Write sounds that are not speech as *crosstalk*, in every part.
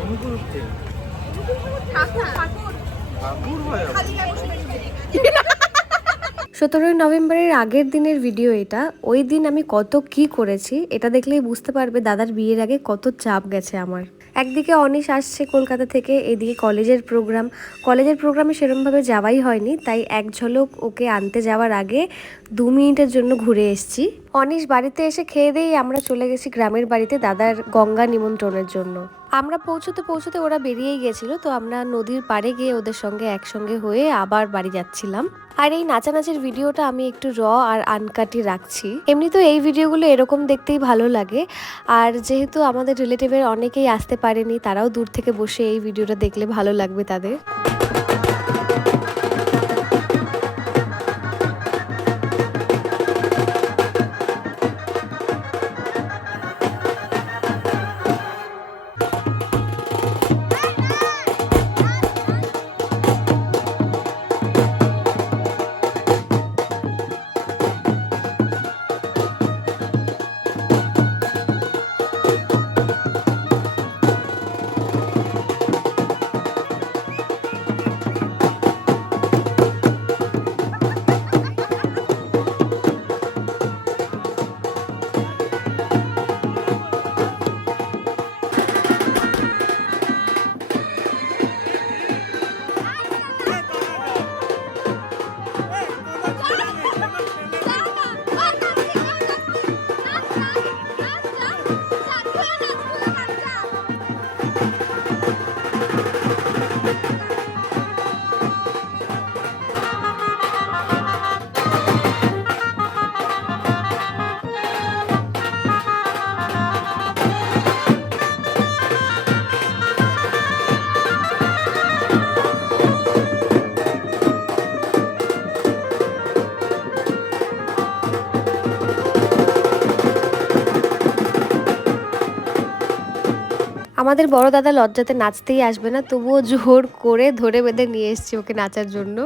অনুগুরুতে ঠাকুর হয় সতেরোই নভেম্বরের আগের দিনের ভিডিও এটা। ওই দিন আমি কত কি করেছি, এটা দেখলেই বুঝতে পারবে দাদার বিয়ের আগে কত চাপ গেছে আমার। একদিকে অনিশ আসছে কলকাতা থেকে, এদিকে কলেজের প্রোগ্রাম কলেজের প্রোগ্রামে সেরমভাবে যাওয়াই হয়নি, তাই এক ঝলক ওকে আনতে যাওয়ার আগে দু মিনিটের জন্য ঘুরে এসছি। অনিশ বাড়িতে এসে খেয়ে দিয়েই আমরা চলে গেছি গ্রামের বাড়িতে দাদার গঙ্গা নিমন্ত্রণের জন্য। আমরা পৌঁছতে পৌঁছতে ওরা বেরিয়েই গেছিল, তো আমরা নদীর পাড়ে গিয়ে ওদের সঙ্গে একসঙ্গে হয়ে আবার বাড়ি যাচ্ছিলাম। আর এই নাচানাচের ভিডিওটা আমি একটু র আর আনকাটি রাখছি। এমনি তো এই ভিডিওগুলো এরকম দেখতেই ভালো লাগে। আর যেহেতু আমাদের রিলেটিভের অনেকেই আসতে পারেনি, তারাও দূর থেকে বসে এই ভিডিওটা দেখলে ভালো লাগবে তাদের। আমাদের বড় দাদা লজ্জাতে নাচতেই আসবে না, তবুও জোর করে ধরে বেঁধে নিয়ে এসছি ওকে নাচার জন্য।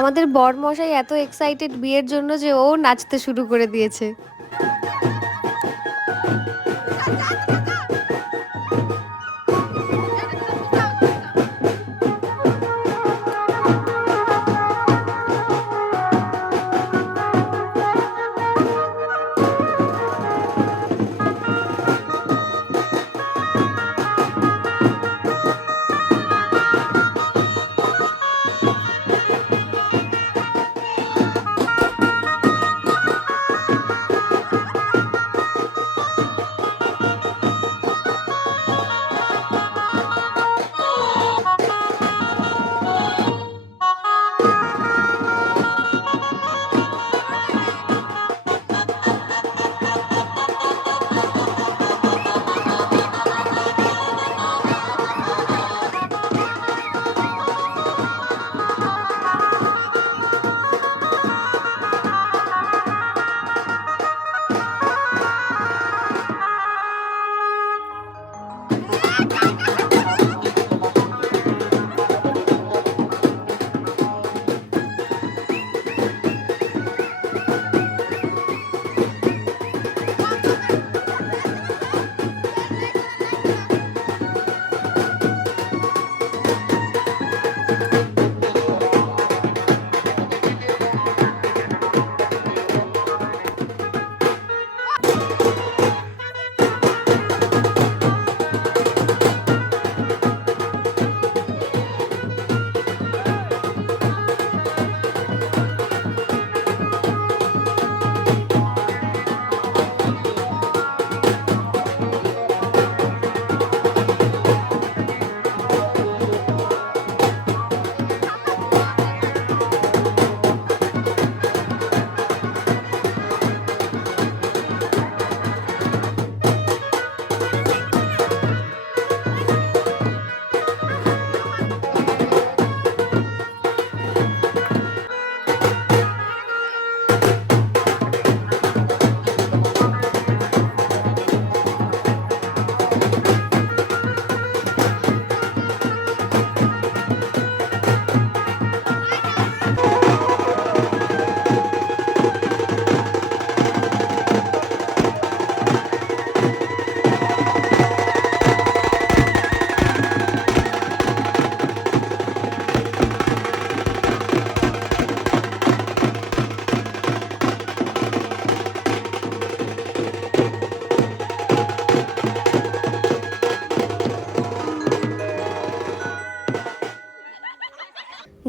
আমাদের বর মশাই এত এক্সাইটেড বিয়ের জন্য যে ও নাচতে শুরু করে দিয়েছে।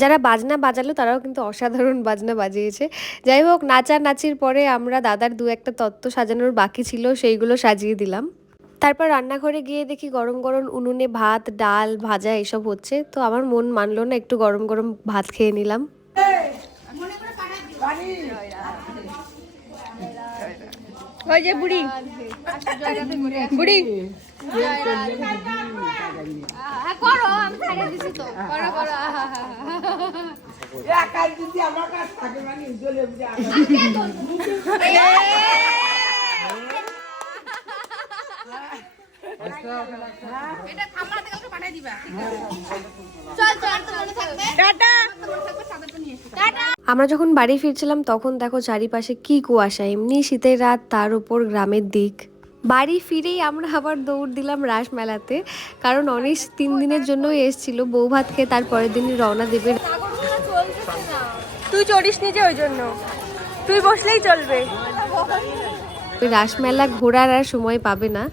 যারা বাজনা বাজালো তারাও কিন্তু অসাধারণ বাজনা বাজিয়েছে। যাই হোক নাচা নাচির পরে আমরা দাদার দু একটা তত্ত্ব সাজানোর বাকি ছিল, সেইগুলো সাজিয়ে দিলাম। তারপর রান্নাঘরে গিয়ে দেখি গরম গরম উনুনে ভাত, ডাল, ভাজা এসব হচ্ছে। তো আমার মন মানলো না, একটু গরম গরম ভাত খেয়ে নিলাম। ওই যে বুড়ি। বুড়ি। করো আমি ছাড়িয়ে দিছি তো করো করো এটা খাম্বার থেকে কাউকে পাঠিয়ে দিবা চল চল তো মনে থাকবে টাটা মনে থাকবে চাদরটা নিয়ে এসো। টাটা। আমরা যখন বাড়ি ফিরছিলাম তখন দেখো চারিপাশে কি কুয়াশা এমনি শীতের রাত তার উপর গ্রামের দিক। বাড়ি ফিরেই আমরা আবার দৌড় দিলাম রাস মেলাতে কারণ অনেক তিন দিনের জন্য এসেছিল বউ ভাত খেয়ে তার পরের দিনই রওনা দেবে। তুই চড়িস নিজে ওই জন্য। তুই বসলেই চলবে। ওই রাসমেলা ঘোরার আর সময় পাবে না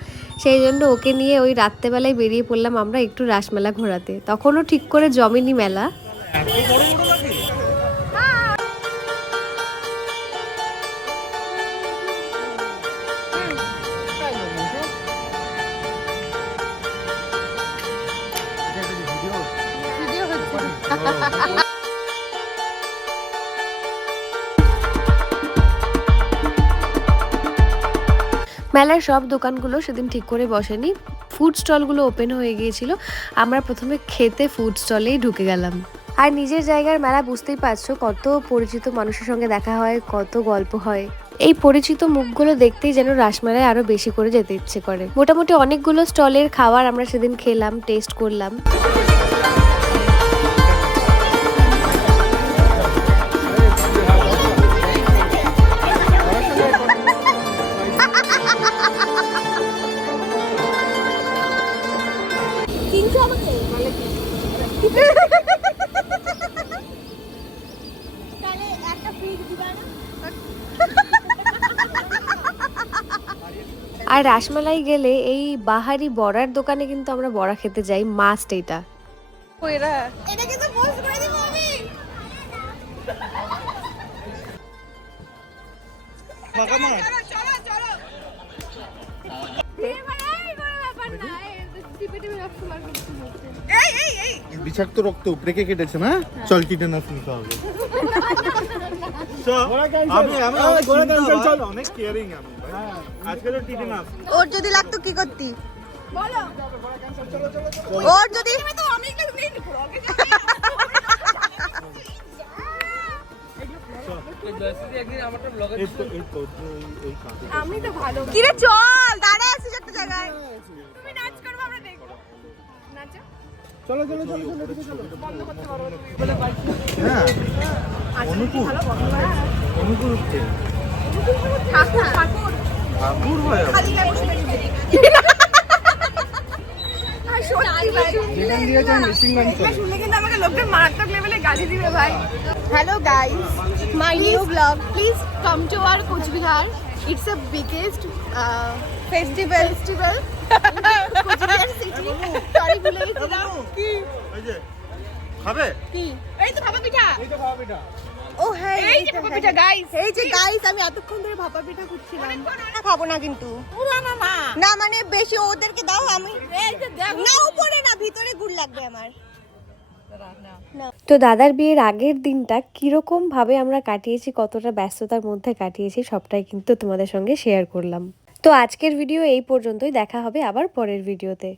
সেই জন্য ওকে নিয়ে ওই রাত্রেবেলায় বেরিয়ে পড়লাম আমরা একটু রাসমেলা ঘোরাতে। তখনও ঠিক করে জমেনি মেলা। মেলার সব দোকানগুলো সেদিন ঠিক করে বসেনি। ফুড স্টলগুলো ওপেন হয়ে গিয়েছিল। আমরা প্রথমে খেতে ফুড স্টলেই ঢুকে গেলাম। আর নিজের জায়গার মেলা বুঝতেই পারছ, কত পরিচিত মানুষের সঙ্গে দেখা হয়, কত গল্প হয়। এই পরিচিত মুখগুলো দেখতেই যেন রাসমেলায় আরও বেশি করে যেতে ইচ্ছে করে। মোটামুটি অনেকগুলো স্টলের খাবার আমরা সেদিন খেলাম টেস্ট করলাম। আর রাসমেলায় গেলে এই বাহারি বড়ার দোকানে কিন্তু আমরা বড়া খেতে যাই মাস্ট এটা। এরা? এটা কিন্তু পোস্ট করে দিব আমি। চলো চলো না বিষাক্ত রক্ত উপরে কে কেটেছে না চল নিতে হবে। *laughs* চল, আমি আমি অনেক চিন্তা চল। অনেক কেয়ারিং আমি। আজকে তো টিটেনাস ওর যদি লাগতো কি করতি? বলো। ওর যদি তুমি তো অনেক লোক নেই। ব্লগে এই তো এই তো এই- এই কাঁদে। আমি তো ভালো। কিরে চল দাঁড়া আছিস একটা জায়গায়। তুমি নাচ করবে আমরা দেখব। নাচো। হ্যাঁ। অনুকূল। অনুকূল ঠাকুর। ঠাকুর। যেখান দিয়ে যান মেশিন গান চলে। শুনলে কিন্তু আমাকে লোকজন মারাত্মক লেভেলে গালি দিবে ভাই। Hello guys my new blog please come to our Cooch Behar it's a biggest festival festival Cooch Behar city sorry ভুলে গেছিলাম। কি ওই যে খাবে? কি? এই তো ভাপা পিঠা। এই তো খাওয়া পিঠা। ও হ্যাঁ এই যে ভাপা পিঠা গাইস এই যে গাইস আমি এতক্ষণ ধরে ভাপা পিঠা করছিলাম খাব না কিন্তু। না মানে বেশি ওদেরকে দাও আমি না উপরে না ভিতরে গুড় লাগবে আমার। তো দাদার বিয়ের আগের দিনটা কীরকম ভাবে আমরা কাটিয়েছি কতটা ব্যস্ততার মধ্যে কাটিয়েছি সবটাই কিন্তু তোমাদের সঙ্গে শেয়ার করলাম। তো আজকের ভিডিও এই পর্যন্তই দেখা হবে আবার পরের ভিডিওতে